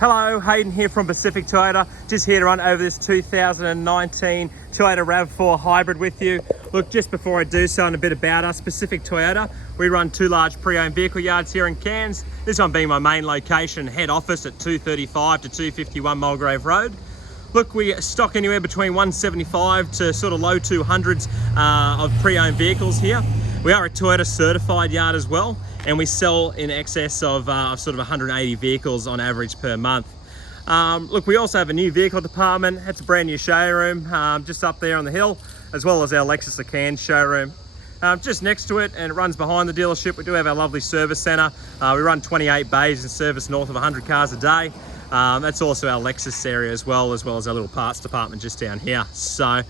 Hello, Hayden here from Pacific Toyota. Just here to run over this 2019 Toyota RAV4 hybrid with you. Look, just before I do so, and a bit about us, Pacific Toyota, we run two large pre-owned vehicle yards here in Cairns. This one being my main location, head office at 235 to 251 Mulgrave Road. Look, we stock anywhere between 175 to sort of low 200s of pre-owned vehicles here. We are a Toyota certified yard as well, and we sell in excess of sort of 180 vehicles on average per month. Look, we also have a new vehicle department. It's a brand new showroom just up there on the hill, as well as our Lexus of Cairns showroom. Just next to it, and it runs behind the dealership, we do have our lovely service centre. We run 28 bays and service north of 100 cars a day. That's also our Lexus area as well as our little parts department just down here. So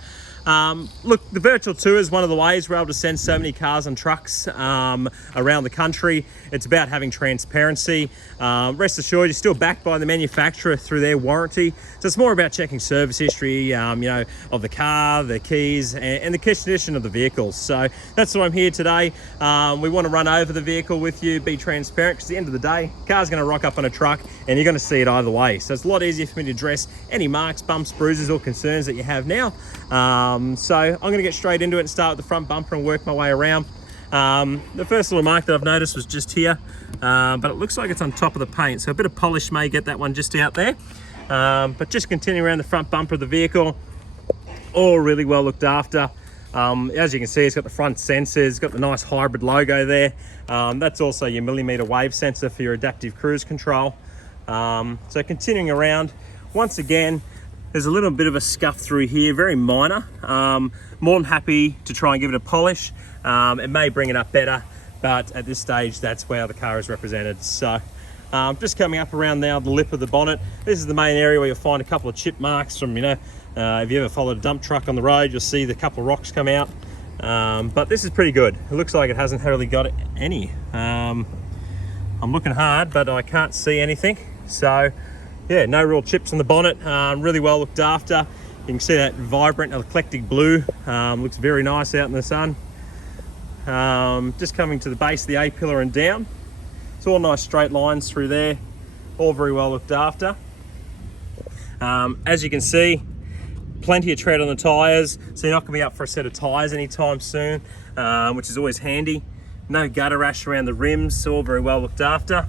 look, the virtual tour is one of the ways we're able to send so many cars and trucks around the country. It's about having transparency. Rest assured, you're still backed by the manufacturer through their warranty. So it's more about checking service history, you know, of the car, the keys, and the condition of the vehicle. So that's why I'm here today. We want to run over the vehicle with you, be transparent, because at the end of the day, the car's going to rock up on a truck and you're going to see it either way. So it's a lot easier for me to address any marks, bumps, bruises, or concerns that you have now. So I'm going to get straight into it and start with the front bumper and work my way around. The first little mark that I've noticed was just here, but it looks like it's on top of the paint, so a bit of polish may get that one just out there. But just continuing around the front bumper of the vehicle, all really well looked after. As you can see, it's got the front sensors, it's got the nice hybrid logo there. That's also your millimeter wave sensor for your adaptive cruise control. So continuing around, once again, there's a little bit of a scuff through here, very minor. More than happy to try and give it a polish. It may bring it up better, but at this stage, that's where the car is represented. So just coming up around now the lip of the bonnet. This is the main area where you'll find a couple of chip marks from, you know, if you ever followed a dump truck on the road, you'll see the couple of rocks come out. But this is pretty good. It looks like it hasn't really got any. I'm looking hard, but I can't see anything. So yeah, no real chips on the bonnet, really well looked after. You can see that vibrant eclectic blue, looks very nice out in the sun. Just coming to the base of the A-pillar and down. It's all nice straight lines through there, all very well looked after. As you can see, plenty of tread on the tyres, so you're not going to be up for a set of tyres anytime soon, which is always handy. No gutter rash around the rims, all very well looked after.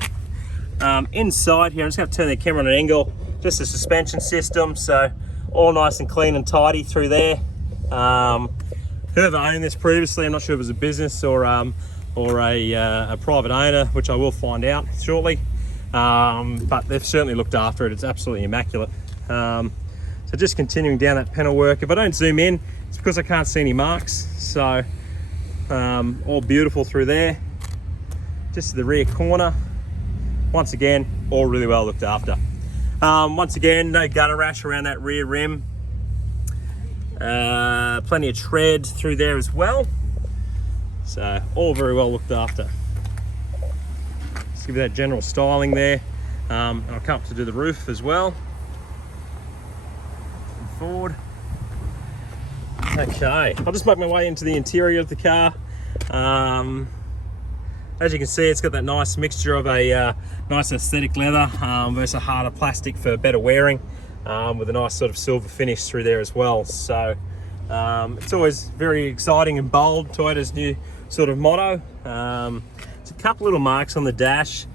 Inside here, I'm just going to turn the camera on an angle, just a suspension system, so all nice and clean and tidy through there. Whoever owned this previously, I'm not sure if it was a business or a private owner, which I will find out shortly, but they've certainly looked after it. It's absolutely immaculate. So just continuing down that panel work, if I don't zoom in, it's because I can't see any marks. So all beautiful through there. Just to the rear corner, once again, all really well looked after. Once again, no gutter rash around that rear rim. Plenty of tread through there as well. So all very well looked after. Just give you that general styling there. And I'll come up to do the roof as well. And forward. Okay, I'll just make my way into the interior of the car. As you can see, it's got that nice mixture of a nice aesthetic leather versus a harder plastic for better wearing, with a nice sort of silver finish through there as well. So it's always very exciting and bold, Toyota's new sort of motto. There's a couple little marks on the dash,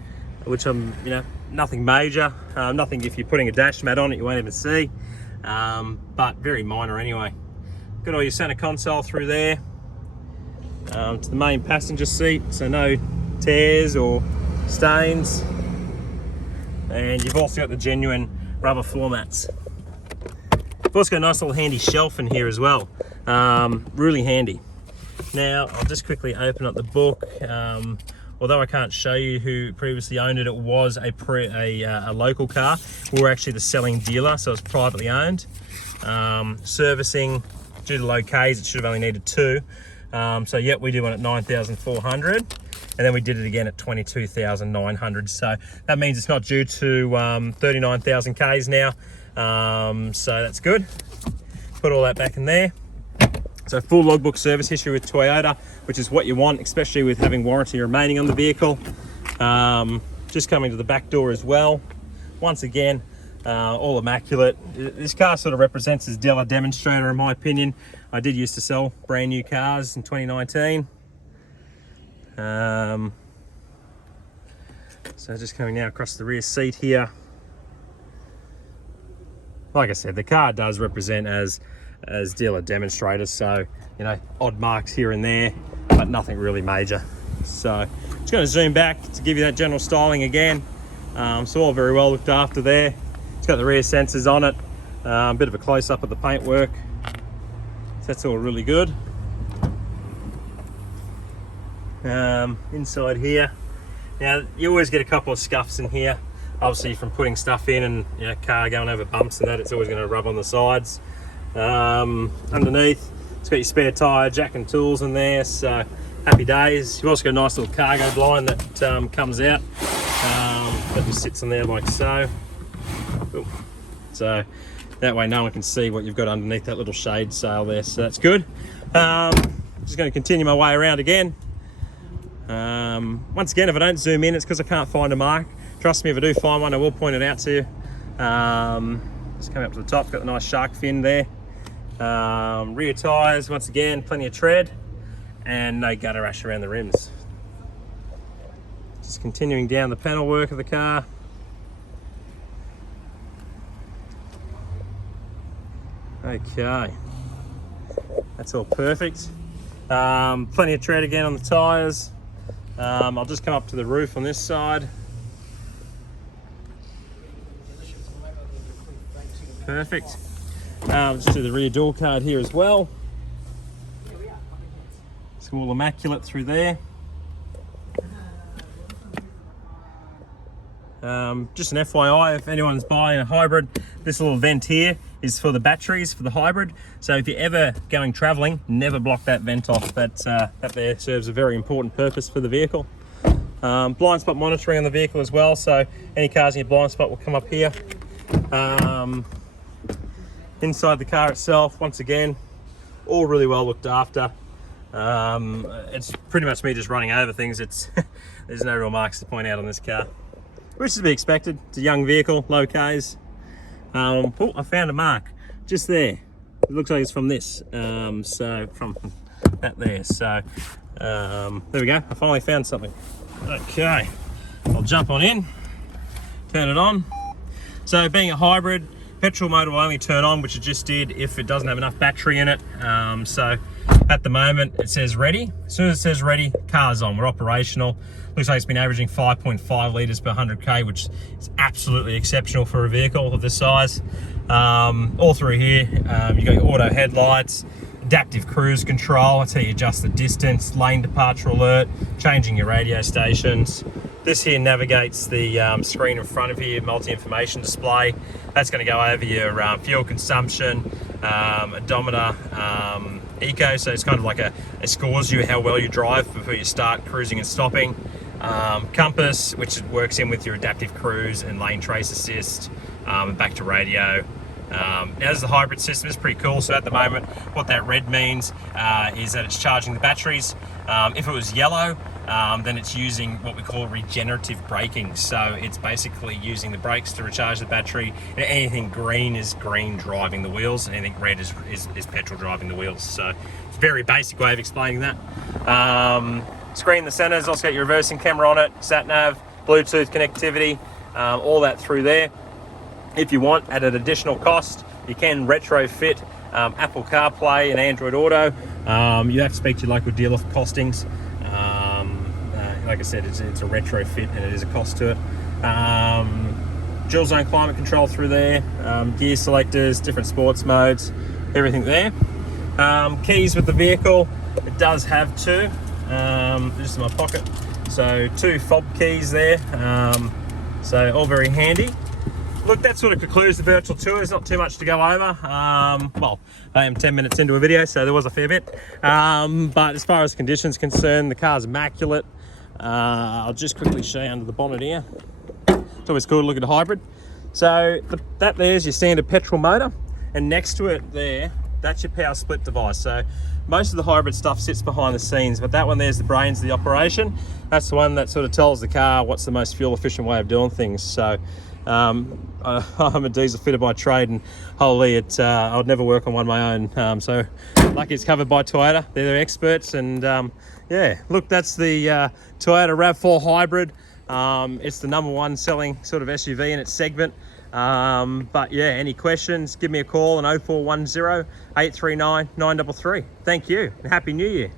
which you know, nothing major, nothing if you're putting a dash mat on it you won't even see, but very minor anyway. Got all your center console through there. To the main passenger seat, so no tears or stains, and you've also got the genuine rubber floor mats. You've also got a nice little handy shelf in here as well, really handy. Now I'll just quickly open up the book. Although I can't show you who previously owned it, it was a local car. We were actually the selling dealer, so it's privately owned. Servicing, due to low Ks, it should have only needed 2. So yeah, we did one at 9,400, and then we did it again at 22,900. So that means it's not due to 39,000 Ks now. So that's good. Put all that back in there. So full logbook service history with Toyota, which is what you want, especially with having warranty remaining on the vehicle. Just coming to the back door as well. once again, all immaculate. This car sort of represents as dealer demonstrator in my opinion. I did used to sell brand new cars in 2019. So just coming now across the rear seat here. Like I said, the car does represent as dealer demonstrators, so you know, odd marks here and there, but nothing really major. So just going to zoom back to give you that general styling again. So all very well looked after there. It's got the rear sensors on it, a bit of a close-up of the paintwork, so that's all really good. Inside here, now you always get a couple of scuffs in here, obviously from putting stuff in and, you know, car going over bumps and that, it's always going to rub on the sides. Underneath, it's got your spare tyre, jack and tools in there, so happy days. You've also got a nice little cargo blind that comes out, that just sits on there like so. Ooh. So that way no one can see what you've got underneath that little shade sail there, so that's good. Just going to continue my way around again. Once again, if I don't zoom in, it's because I can't find a mark. Trust me, if I do find one, I will point it out to you. Just coming up to the top, got the nice shark fin there. Rear tyres, once again, plenty of tread, and no gutter rash around the rims. Just continuing down the panel work of the car. Okay, that's all perfect. Plenty of tread again on the tyres. I'll just come up to the roof on this side. Perfect. Just do the rear door card here as well. It's all immaculate through there. Just an FYI, if anyone's buying a hybrid, this little vent here is for the batteries for the hybrid. So if you're ever going traveling, never block that vent off. That there serves a very important purpose for the vehicle. Blind spot monitoring on the vehicle as well, so any cars in your blind spot will come up here. Inside the car itself, once again, all really well looked after. It's pretty much me just running over things. There's no real marks to point out on this car, which is to be expected. It's a young vehicle, low Ks. Oh, I found a mark just there. It looks like it's from this, so from that there. So there we go, I finally found something. Okay, I'll jump on in, turn it on. So being a hybrid, petrol motor will only turn on, which it just did, if it doesn't have enough battery in it. So at the moment it says ready. As soon as it says ready, car's on, we're operational. Looks like it's been averaging 5.5 litres per 100k, which is absolutely exceptional for a vehicle of this size. All through here, you've got your auto headlights, adaptive cruise control, that's how you adjust the distance, lane departure alert, changing your radio stations. This here navigates the screen in front of you, multi-information display. That's going to go over your fuel consumption, odometer, eco, so it's kind of like it scores you how well you drive before you start cruising and stopping. Compass, which works in with your adaptive cruise and lane trace assist, and back to radio. Now this is a hybrid system, it's pretty cool. So at the moment, what that red means is that it's charging the batteries. If it was yellow, then it's using what we call regenerative braking. So it's basically using the brakes to recharge the battery. And anything green is green driving the wheels, and anything red is petrol driving the wheels. So it's a very basic way of explaining that. Screen in the center has also got your reversing camera on it, sat nav, Bluetooth connectivity, all that through there. If you want, at an additional cost, you can retrofit Apple CarPlay and Android Auto. You have to speak to your local dealer for costings. Like I said, it's a retrofit and it is a cost to it. Dual zone climate control through there, gear selectors, different sports modes, everything there. Keys with the vehicle, it does have two, just in my pocket. So 2 fob keys there, so all very handy. Look, that sort of concludes the virtual tour. There's not too much to go over. Well, I am 10 minutes into a video, so there was a fair bit. But as far as conditions concerned, the car's immaculate. I'll just quickly show you under the bonnet here. It's always cool to look at a hybrid. So that there's your standard petrol motor, and next to it there, that's your power split device. So most of the hybrid stuff sits behind the scenes, but that one there's the brains of the operation. That's the one that sort of tells the car what's the most fuel efficient way of doing things. So I'm a diesel fitter by trade, and holy, I'd never work on one of my own. So lucky it's covered by Toyota. They're the experts, and yeah, look, that's the Toyota RAV4 hybrid. It's the #1 selling sort of SUV in its segment. But yeah, any questions, give me a call on 0410 839 933. Thank you, and Happy New Year.